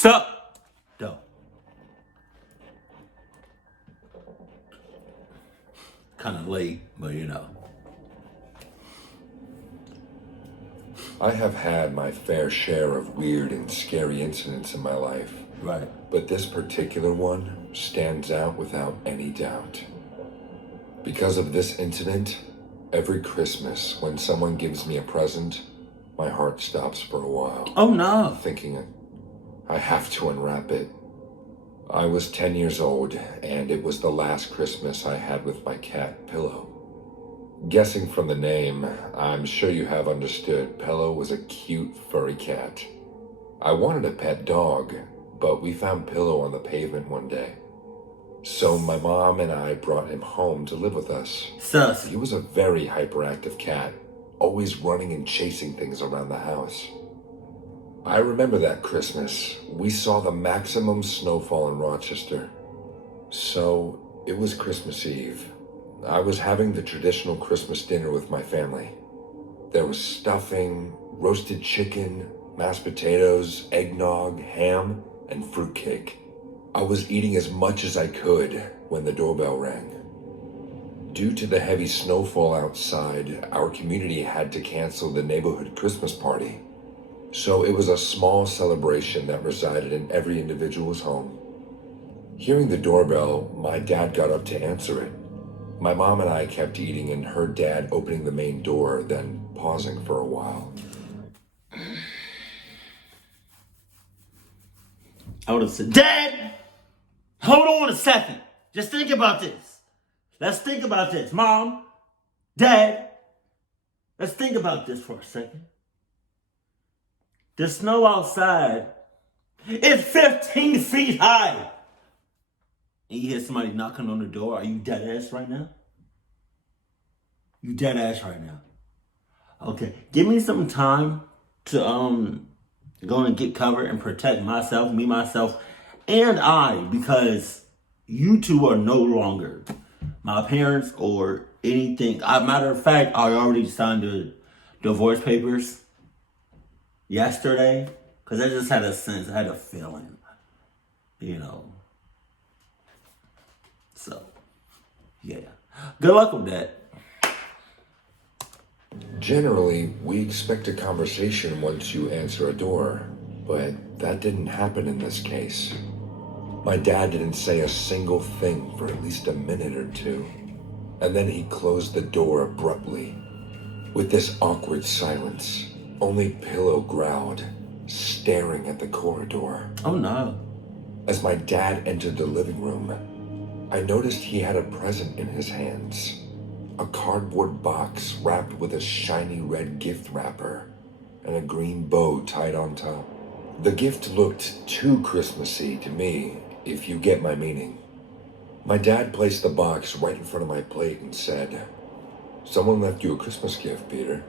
Sup? Though. Kind of late, but you know. I have had my fair share of weird and scary incidents in my life. Right. But this particular one stands out without any doubt. Because of this incident, every Christmas when someone gives me a present, my heart stops for a while. Oh no. Thinking I have to unwrap it. I was 10 years old, and it was the last Christmas I had with my cat, Pillow. Guessing from the name, I'm sure you have understood Pillow was a cute, furry cat. I wanted a pet dog, but we found Pillow on the pavement one day. So my mom and I brought him home to live with us. Sus. He was a very hyperactive cat, always running and chasing things around the house. I remember that Christmas, we saw the maximum snowfall in Rochester. So it was Christmas Eve. I was having the traditional Christmas dinner with my family. There was stuffing, roasted chicken, mashed potatoes, eggnog, ham, and fruitcake. I was eating as much as I could when the doorbell rang. Due to the heavy snowfall outside, our community had to cancel the neighborhood Christmas party. So it was a small celebration that resided in every individual's home. Hearing the doorbell, my dad got up to answer it. My mom and I kept eating and heard Dad opening the main door, then pausing for a while. I would have said, Dad, hold on a second. Just think about this. Let's think about this. Mom, Dad, let's think about this for a second. The snow outside is 15 feet high. And you hear somebody knocking on the door. Are you dead ass right now? You dead ass right now. Okay, give me some time to go and get covered and protect myself, myself, and I, because you two are no longer my parents or anything. Matter of fact, I already signed the divorce papers yesterday, because I just had a sense, I had a feeling, you know. So, yeah. Good luck with that. Generally, we expect a conversation once you answer a door, but that didn't happen in this case. My dad didn't say a single thing for at least a minute or two, and then he closed the door abruptly. With this awkward silence, only Pillow growled, staring at the corridor. Oh no. As my dad entered the living room, I noticed he had a present in his hands. A cardboard box wrapped with a shiny red gift wrapper and a green bow tied on top. The gift looked too Christmassy to me, if you get my meaning. My dad placed the box right in front of my plate and said, "Someone left you a Christmas gift, Peter.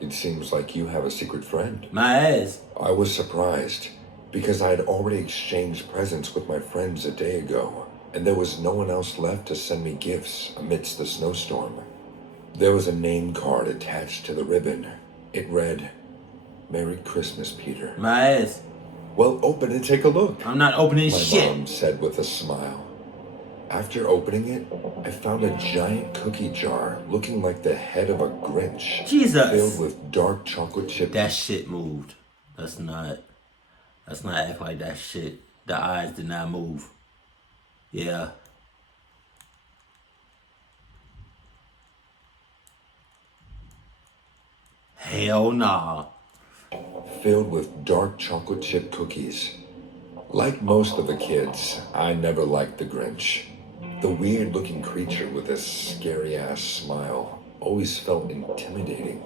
It seems like you have a secret friend." My ass. I was surprised because I had already exchanged presents with my friends a day ago, and there was no one else left to send me gifts amidst the snowstorm. There was a name card attached to the ribbon. It read, "Merry Christmas, Peter." My ass. "Well, open and take a look," I'm not opening my shit. mom said with a smile. After opening it, I found a giant cookie jar looking like the head of a Grinch. Jesus. Filled with dark chocolate chip. That shit moved. Let's not act like that shit. The eyes did not move. Yeah. Hell nah. Filled with dark chocolate chip cookies. Like most of the kids, I never liked the Grinch. The weird-looking creature with a scary-ass smile always felt intimidating.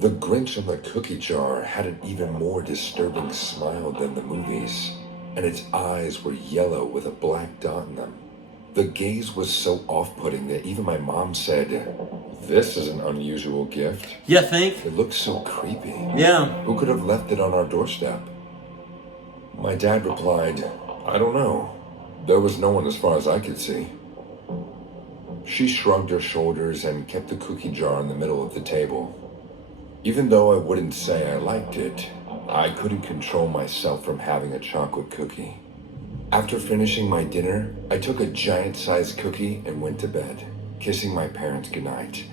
The Grinch in the cookie jar had an even more disturbing smile than the movies, and its eyes were yellow with a black dot in them. The gaze was so off-putting that even my mom said, "This is an unusual gift." You think? It looks so creepy. Yeah. Who could have left it on our doorstep? My dad replied, "I don't know. There was no one as far as I could see." She shrugged her shoulders and kept the cookie jar in the middle of the table. Even though I wouldn't say I liked it, I couldn't control myself from having a chocolate cookie. After finishing my dinner, I took a giant-sized cookie and went to bed, kissing my parents goodnight.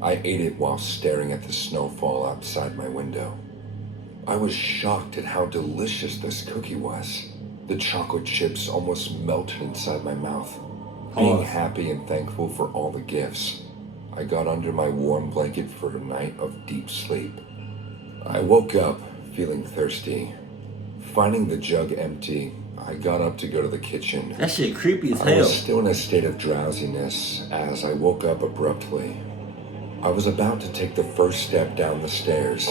I ate it while staring at the snowfall outside my window. I was shocked at how delicious this cookie was. The chocolate chips almost melted inside my mouth. Being happy and thankful for all the gifts, I got under my warm blanket for a night of deep sleep. I woke up feeling thirsty. Finding the jug empty, I got up to go to the kitchen. That shit creepy as I hell. was still in a state of drowsiness as I woke up abruptly. I was about to take the first step down the stairs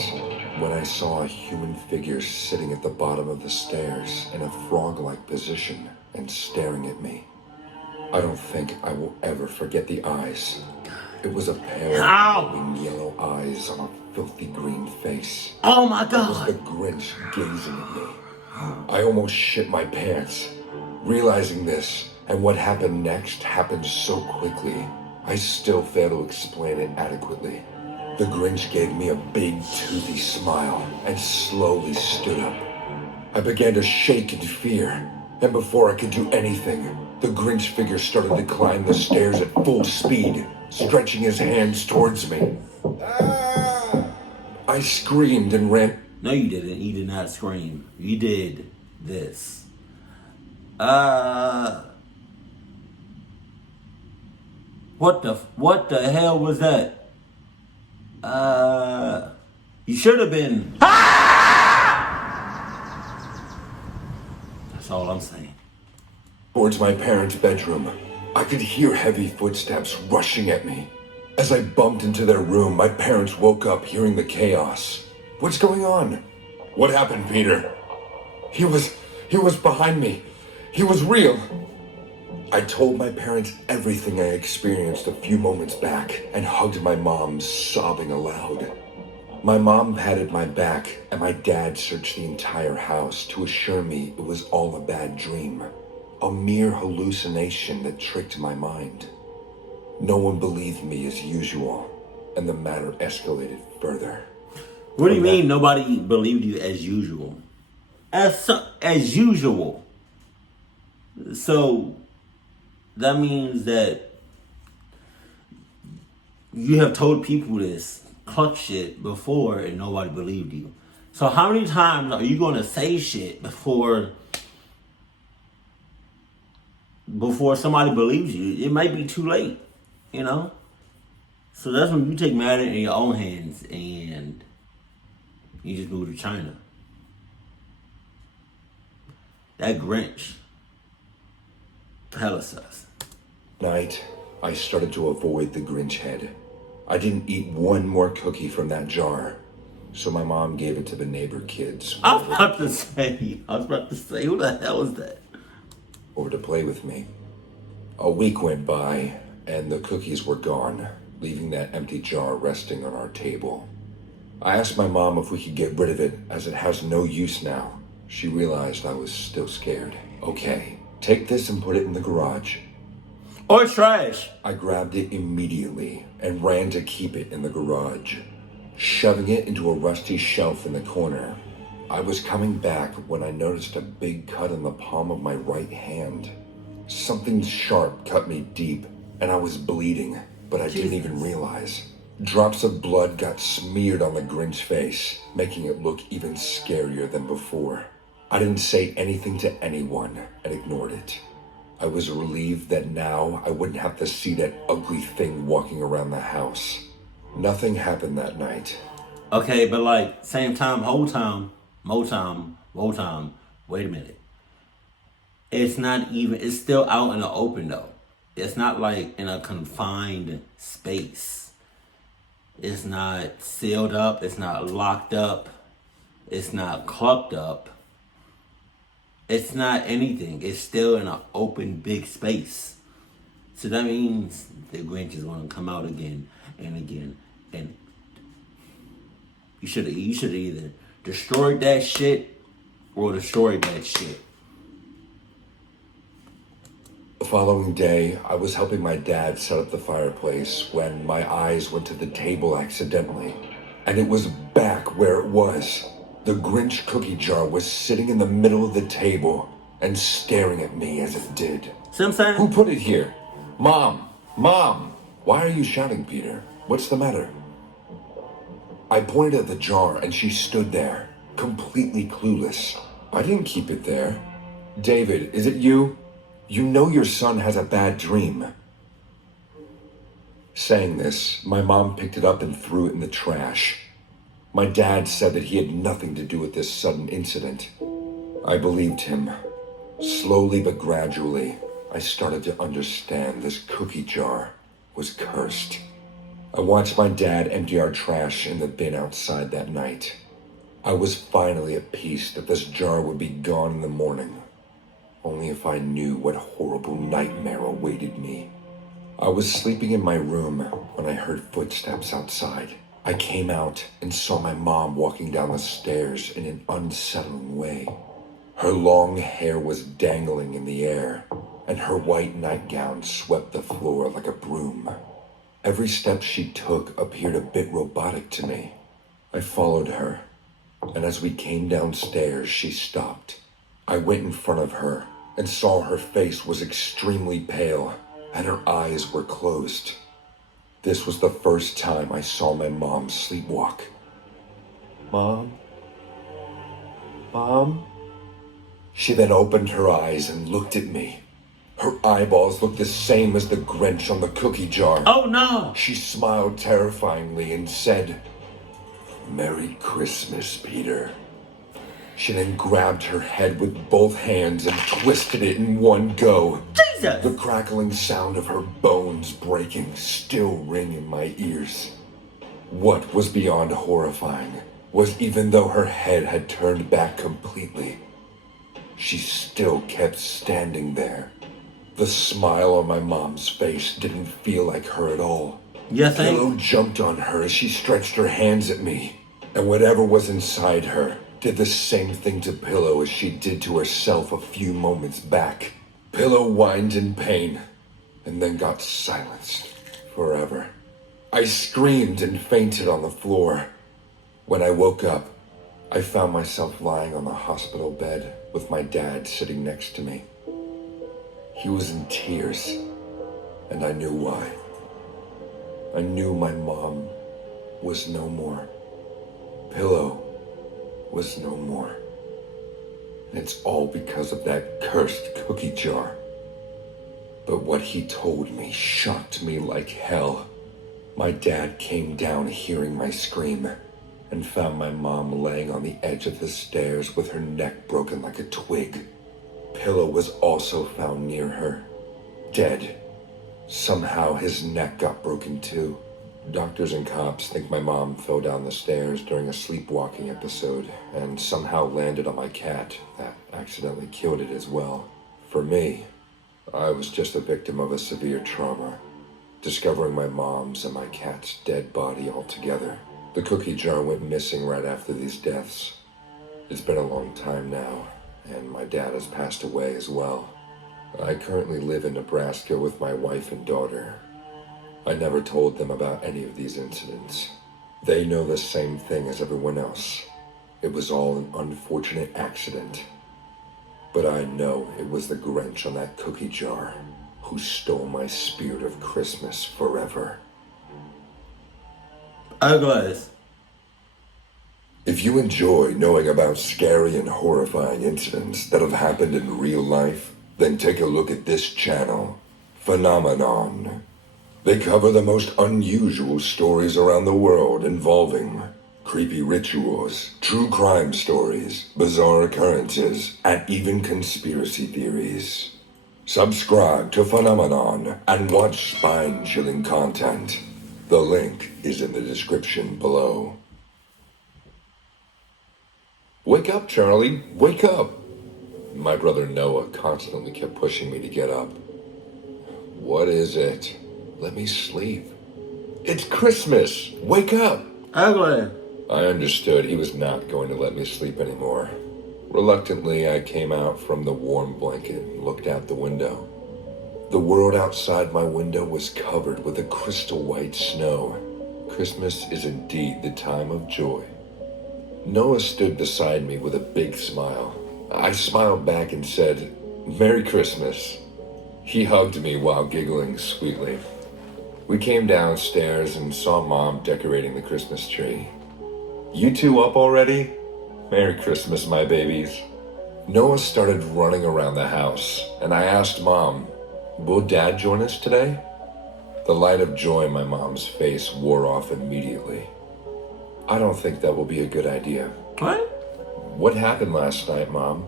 when I saw a human figure sitting at the bottom of the stairs in a frog-like position and staring at me. I don't think I will ever forget the eyes. It was a pair of glowing yellow eyes on a filthy green face. Oh my It was God. the Grinch gazing at me. I almost shit my pants. Realizing this and what happened next happened so quickly, I still fail to explain it adequately. The Grinch gave me a big, toothy smile and slowly stood up. I began to shake in fear, and before I could do anything, the Grinch figure started to climb the stairs at full speed, stretching his hands towards me. I screamed and ran. No, you didn't. You did not scream. You did this. What the hell was that? You should have been. That's all I'm saying. Towards my parents' bedroom. I could hear heavy footsteps rushing at me. As I bumped into their room, my parents woke up hearing the chaos. What's going on? What happened, Peter? He was behind me. He was real. I told my parents everything I experienced a few moments back and hugged my mom, sobbing aloud. My mom patted my back and my dad searched the entire house to assure me it was all a bad dream, a mere hallucination that tricked my mind. No one believed me as usual, and the matter escalated further. What do you mean nobody believed you as usual? As usual. So that means that you have told people this cluck shit before and nobody believed you. So how many times are you gonna say shit before somebody believes you? It might be too late, you know? So that's when you take matter in your own hands and you just move to China. That Grinch. Hella sus. Night, I started to avoid the Grinch head. I didn't eat one more cookie from that jar, so my mom gave it to the neighbor kids. I was about to say, who the hell is that? Over to play with me. A week went by, and the cookies were gone, leaving that empty jar resting on our table. I asked my mom if we could get rid of it, as it has no use now. She realized I was still scared. Okay, take this and put it in the garage. Or trash. I grabbed it immediately and ran to keep it in the garage, shoving it into a rusty shelf in the corner. I was coming back when I noticed a big cut in the palm of my right hand. Something sharp cut me deep, and I was bleeding, but I didn't even realize. Drops of blood got smeared on the Grinch face, making it look even scarier than before. I didn't say anything to anyone and ignored it. I was relieved that now I wouldn't have to see that ugly thing walking around the house. Nothing happened that night. Okay, but like, same time, whole time, more time, wait a minute. It's still out in the open though. It's not like in a confined space. It's not sealed up, it's not locked up, it's not clucked up. It's not anything. It's still in an open, big space. So that means the Grinch is going to come out again and again. And you should have either destroyed that shit or destroyed that shit. The following day, I was helping my dad set up the fireplace when my eyes went to the table accidentally, and it was back where it was. The Grinch cookie jar was sitting in the middle of the table and staring at me as it did. See what I'm saying? Who put it here? Mom! Mom! Why are you shouting, Peter? What's the matter? I pointed at the jar and she stood there, completely clueless. I didn't keep it there. David, is it you? You know your son has a bad dream. Saying this, my mom picked it up and threw it in the trash. My dad said that he had nothing to do with this sudden incident. I believed him. Slowly but gradually, I started to understand this cookie jar was cursed. I watched my dad empty our trash in the bin outside that night. I was finally at peace that this jar would be gone in the morning. Only if I knew what horrible nightmare awaited me. I was sleeping in my room when I heard footsteps outside. I came out and saw my mom walking down the stairs in an unsettling way. Her long hair was dangling in the air, and her white nightgown swept the floor like a broom. Every step she took appeared a bit robotic to me. I followed her, and as we came downstairs, she stopped. I went in front of her and saw her face was extremely pale, and her eyes were closed. This was the first time I saw my mom sleepwalk. Mom? Mom? She then opened her eyes and looked at me. Her eyeballs looked the same as the Grinch on the cookie jar. Oh no! She smiled terrifyingly and said, "Merry Christmas, Peter." She then grabbed her head with both hands and twisted it in one go. Jesus! The crackling sound of her bones breaking still ring in my ears. What was beyond horrifying was even though her head had turned back completely, she still kept standing there. The smile on my mom's face didn't feel like her at all. You think? Pillow jumped on her as she stretched her hands at me, and whatever was inside her did the same thing to Pillow as she did to herself a few moments back. Pillow whined in pain, and then got silenced forever. I screamed and fainted on the floor. When I woke up, I found myself lying on the hospital bed with my dad sitting next to me. He was in tears, and I knew why. I knew my mom was no more. Pillow was no more. And it's all because of that cursed cookie jar. But what he told me shocked me like hell. My dad came down hearing my scream and found my mom laying on the edge of the stairs with her neck broken like a twig. Pillow was also found near her, dead. Somehow his neck got broken too. Doctors and cops think my mom fell down the stairs during a sleepwalking episode and somehow landed on my cat that accidentally killed it as well. For me, I was just a victim of a severe trauma, discovering my mom's and my cat's dead body all together. The cookie jar went missing right after these deaths. It's been a long time now, and my dad has passed away as well. I currently live in Nebraska with my wife and daughter. I never told them about any of these incidents. They know the same thing as everyone else. It was all an unfortunate accident. But I know it was the Grinch on that cookie jar who stole my spirit of Christmas forever. Guys. If you enjoy knowing about scary and horrifying incidents that have happened in real life, then take a look at this channel, Phenomenon. They cover the most unusual stories around the world involving creepy rituals, true crime stories, bizarre occurrences, and even conspiracy theories. Subscribe to Phenomenon and watch spine-chilling content. The link is in the description below. Wake up, Charlie, wake up! My brother Noah constantly kept pushing me to get up. What is it? Let me sleep. It's Christmas! Wake up! Ugly. I understood he was not going to let me sleep anymore. Reluctantly, I came out from the warm blanket and looked out the window. The world outside my window was covered with a crystal white snow. Christmas is indeed the time of joy. Noah stood beside me with a big smile. I smiled back and said, "Merry Christmas." He hugged me while giggling sweetly. We came downstairs and saw Mom decorating the Christmas tree. "You two up already? Merry Christmas, my babies." Noah started running around the house, and I asked Mom, "Will Dad join us today?" The light of joy in my mom's face wore off immediately. "I don't think that will be a good idea." What? "What happened last night, Mom?"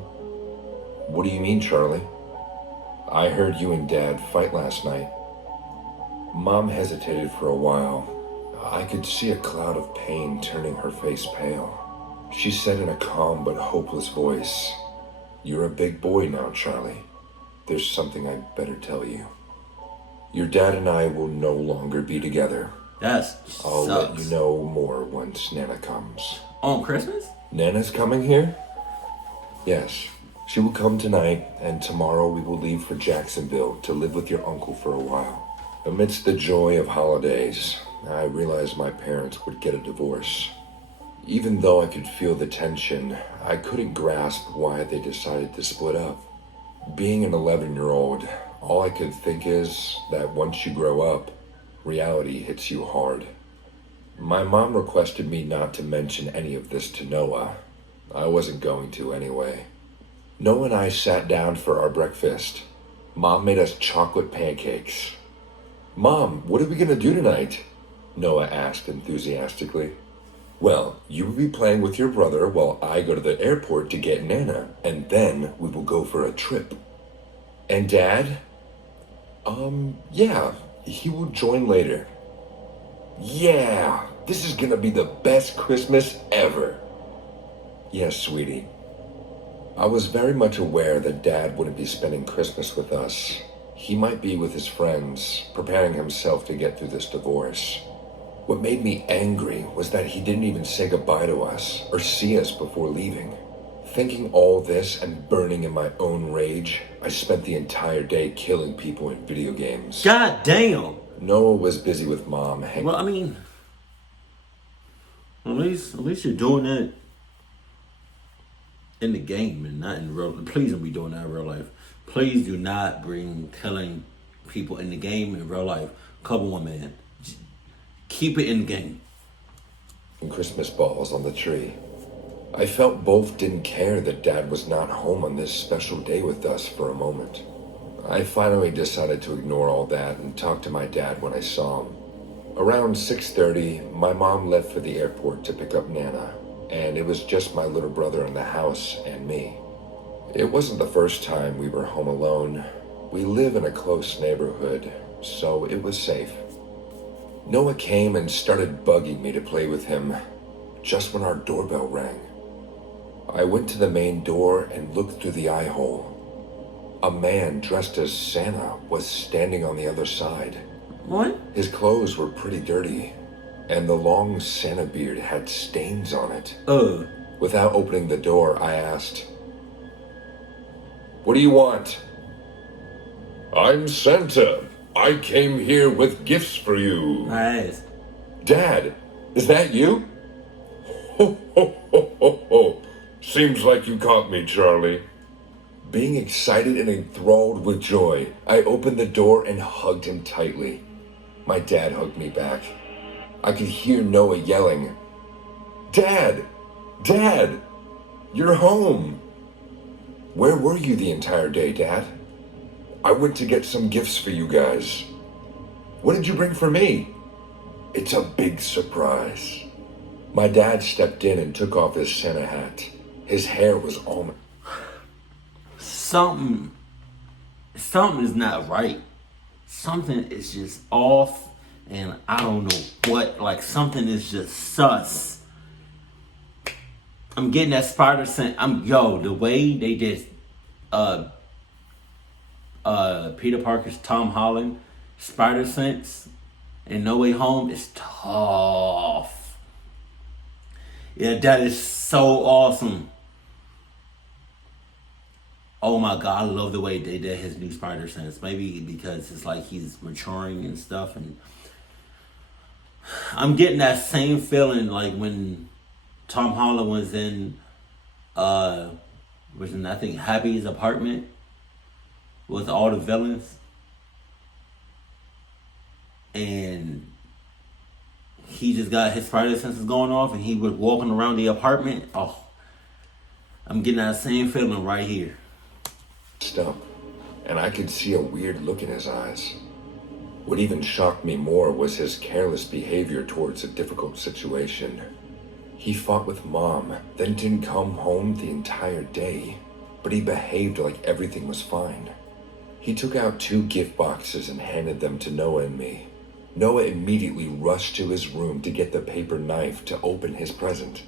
"What do you mean, Charlie?" "I heard you and Dad fight last night." Mom hesitated for a while. I could see a cloud of pain turning her face pale. She said in a calm but hopeless voice, "You're a big boy now, Charlie. There's something I'd better tell you. Your dad and I will no longer be together. I'll let you know more once Nana comes." On Christmas? "Nana's coming here?" "Yes. She will come tonight, and tomorrow we will leave for Jacksonville to live with your uncle for a while." Amidst the joy of holidays, I realized my parents would get a divorce. Even though I could feel the tension, I couldn't grasp why they decided to split up. Being an 11-year-old, all I could think is that once you grow up, reality hits you hard. My mom requested me not to mention any of this to Noah. I wasn't going to anyway. Noah and I sat down for our breakfast. Mom made us chocolate pancakes. "Mom, what are we gonna do tonight?" Noah asked enthusiastically. "Well, you will be playing with your brother while I go to the airport to get Nana, and then we will go for a trip." "And Dad?" Yeah, he will join later." "Yeah, this is gonna be the best Christmas ever." "Yes, sweetie." I was very much aware that Dad wouldn't be spending Christmas with us. He might be with his friends, preparing himself to get through this divorce. What made me angry was that he didn't even say goodbye to us or see us before leaving. Thinking all this and burning in my own rage, I spent the entire day killing people in video games. God damn. Noah was busy with Mom hanging. Well, I mean, at least you're doing that in the game and not in real. Please don't be doing that in real life. Please do not bring killing people in the game in real life. Come on, man. Keep it in the game. Christmas balls on the tree. I felt both didn't care that Dad was not home on this special day with us for a moment. I finally decided to ignore all that and talk to my dad when I saw him. Around 6:30, my mom left for the airport to pick up Nana, and it was just my little brother in the house and me. It wasn't the first time we were home alone. We live in a close neighborhood, so it was safe. Noah came and started bugging me to play with him just when our doorbell rang. I went to the main door and looked through the eye hole. A man dressed as Santa was standing on the other side. What? His clothes were pretty dirty, and the long Santa beard had stains on it. Without opening the door, I asked, "What do you want?" "I'm Santa. I came here with gifts for you." Nice. "Dad, is that you?" "Ho, ho, ho, ho, ho. Seems like you caught me, Charlie." Being excited and enthralled with joy, I opened the door and hugged him tightly. My dad hugged me back. I could hear Noah yelling, "Dad! Dad! You're home!" "Where were you the entire day, Dad?" "I went to get some gifts for you guys." "What did you bring for me?" "It's a big surprise." My dad stepped in and took off his Santa hat. His hair was almost... Something is not right. Something is just off, and I don't know what. Like, something is just sus. I'm getting that spider scent. The way they did Peter Parker's Tom Holland spider sense in No Way Home is tough. Yeah, that is so awesome. Oh my God, I love the way they did his new spider sense. Maybe because it's like he's maturing and stuff, and I'm getting that same feeling like when Tom Holland was in I think Happy's apartment with all the villains, and he just got his spider senses going off, and he was walking around the apartment. Oh, I'm getting that same feeling right here. Stump, and I could see a weird look in his eyes. What even shocked me more was his careless behavior towards a difficult situation. He fought with Mom, then didn't come home the entire day, but he behaved like everything was fine. He took out 2 gift boxes and handed them to Noah and me. Noah immediately rushed to his room to get the paper knife to open his present.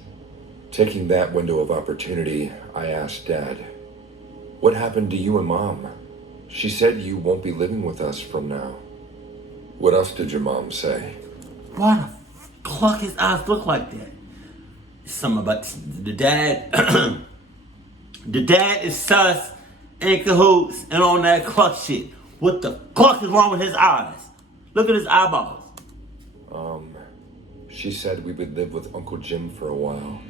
Taking that window of opportunity, I asked Dad, "What happened to you and Mom? She said you won't be living with us from now." "What else did your mom say?" Why the fuck his eyes look like that? Something about the dad. The dad is sus, in cahoots, and on that cluck shit. What the fuck is wrong with his eyes? Look at his eyeballs. She said we would live with Uncle Jim for a while.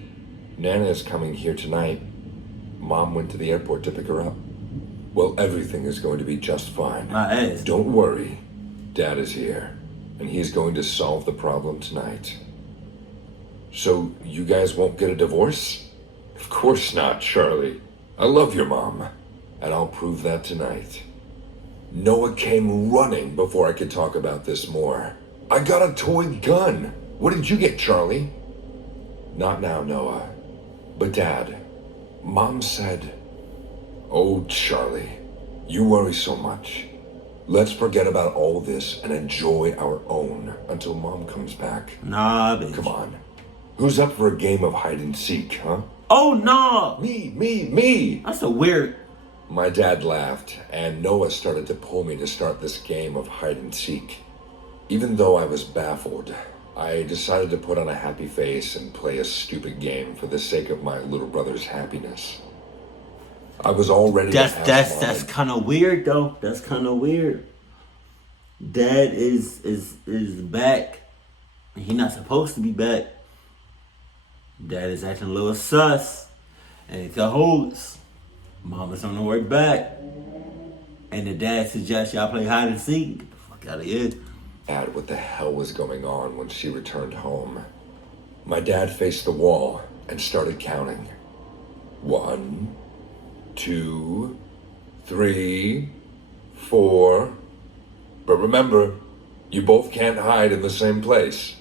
Nana is coming here tonight. Mom went to the airport to pick her up. Well, everything is going to be just fine. My ass. Don't worry. Dad is here, and he's going to solve the problem tonight. So, you guys won't get a divorce? Of course not, Charlie. I love your mom, and I'll prove that tonight. Noah came running before I could talk about this more. "I got a toy gun. What did you get, Charlie?" "Not now, Noah. But Dad, Mom said..." "Oh, Charlie, you worry so much. Let's forget about all this and enjoy our own until Mom comes back." Nah, bitch. Come on. Who's up for a game of hide and seek, huh? Oh, no. Me. That's a weird... My dad laughed, and Noah started to pull me to start this game of hide and seek. Even though I was baffled, I decided to put on a happy face and play a stupid game for the sake of my little brother's happiness. I was all ready to ask Mom. That's kind of weird, though. That's kind of weird. Dad is back. He's not supposed to be back. Dad is acting a little sus. And in cahoots. Mama's on the way back. And the dad suggests y'all play hide and seek. Get the fuck out of here. Dad, what the hell was going on when she returned home? My dad faced the wall and started counting. 1, 2, 3, 4. But remember, you both can't hide in the same place.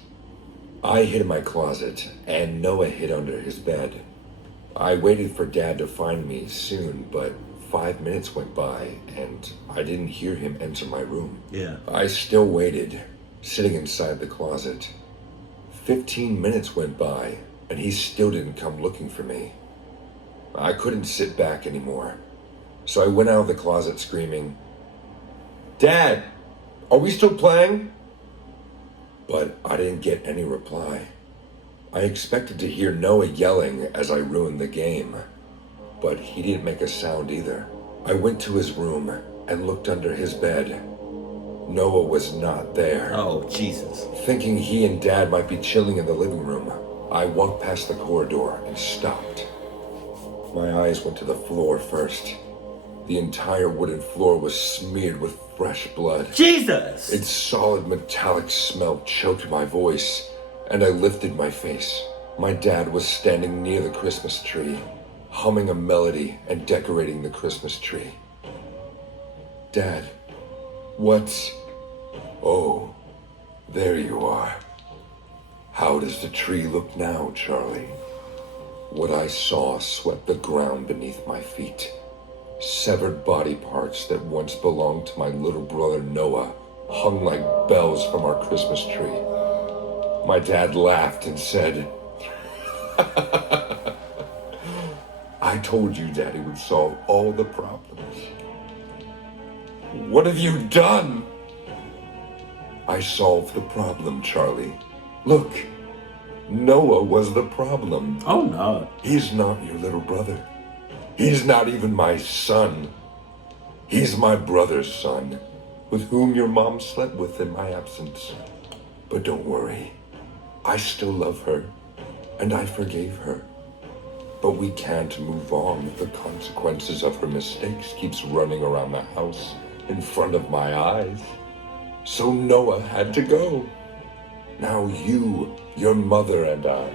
I hid in my closet, and Noah hid under his bed. I waited for Dad to find me soon, but 5 minutes went by, and I didn't hear him enter my room. Yeah. I still waited, sitting inside the closet. 15 minutes went by, and he still didn't come looking for me. I couldn't sit back anymore, so I went out of the closet screaming, "Dad, are we still playing?" But I didn't get any reply. I expected to hear Noah yelling as I ruined the game, but he didn't make a sound either. I went to his room and looked under his bed. Noah was not there. Oh, Jesus. Thinking he and Dad might be chilling in the living room, I walked past the corridor and stopped. My eyes went to the floor first. The entire wooden floor was smeared with fresh blood. Jesus! Its solid metallic smell choked my voice, and I lifted my face. My dad was standing near the Christmas tree, humming a melody and decorating the Christmas tree. "Dad, what's..." "Oh, there you are. How does the tree look now, Charlie?" What I saw swept the ground beneath my feet. Severed body parts that once belonged to my little brother Noah hung like bells from our Christmas tree. My dad laughed and said, "I told you Daddy would solve all the problems." "What have you done?" "I solved the problem, Charlie. Look, Noah was the problem. Oh, no. He's not your little brother. He's not even my son. He's my brother's son, with whom your mom slept with in my absence. But don't worry, I still love her, and I forgave her. But we can't move on if the consequences of her mistakes keeps running around the house in front of my eyes. So Noah had to go. Now you, your mother, and I,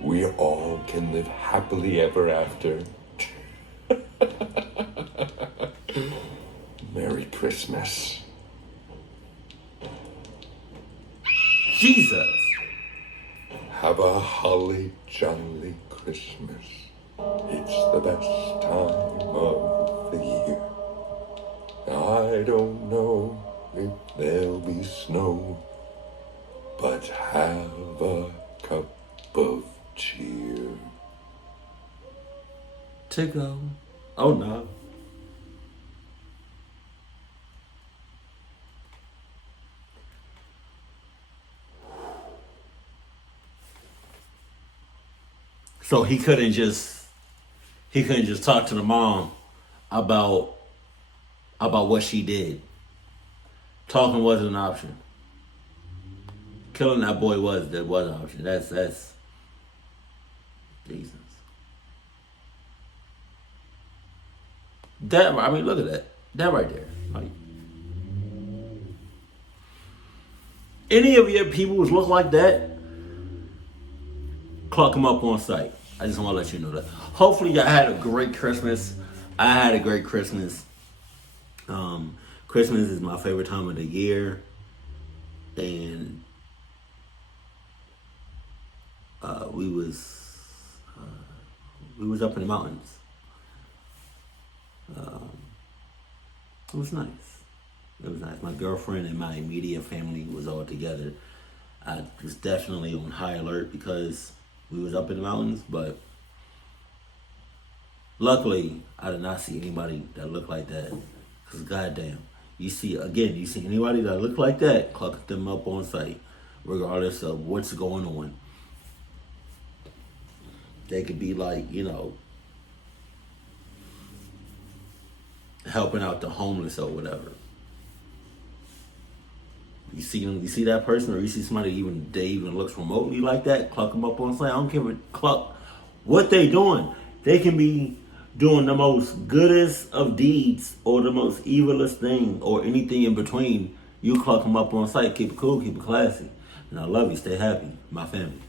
we all can live happily ever after. Merry Christmas. Jesus. Have a holly jolly Christmas. It's the best time of the year. I don't know if there'll be snow, but have a cup of cheer. To go. Oh no. So he couldn't just talk to the mom about what she did. Talking wasn't an option. Killing that boy was an option. That's Jesus. That, I mean, look at that. That right there. Like, any of your peoples look like that, clock them up on site. I just want to let you know that. Hopefully, y'all had a great Christmas. I had a great Christmas. Christmas is my favorite time of the year, and we was up in the mountains. It was nice. It was nice. My girlfriend and my immediate family was all together. I was definitely on high alert because we was up in the mountains, but luckily I did not see anybody that looked like that. Cause goddamn, you see anybody that look like that, clock them up on site, regardless of what's going on. They could be like, helping out the homeless or whatever. You see that person, or you see somebody even looks remotely like that, cluck them up on site. I don't care what they doing. They can be doing the most goodest of deeds or the most evilest thing or anything in between. You cluck them up on site. Keep it cool, keep it classy. And I love you. Stay happy. My family.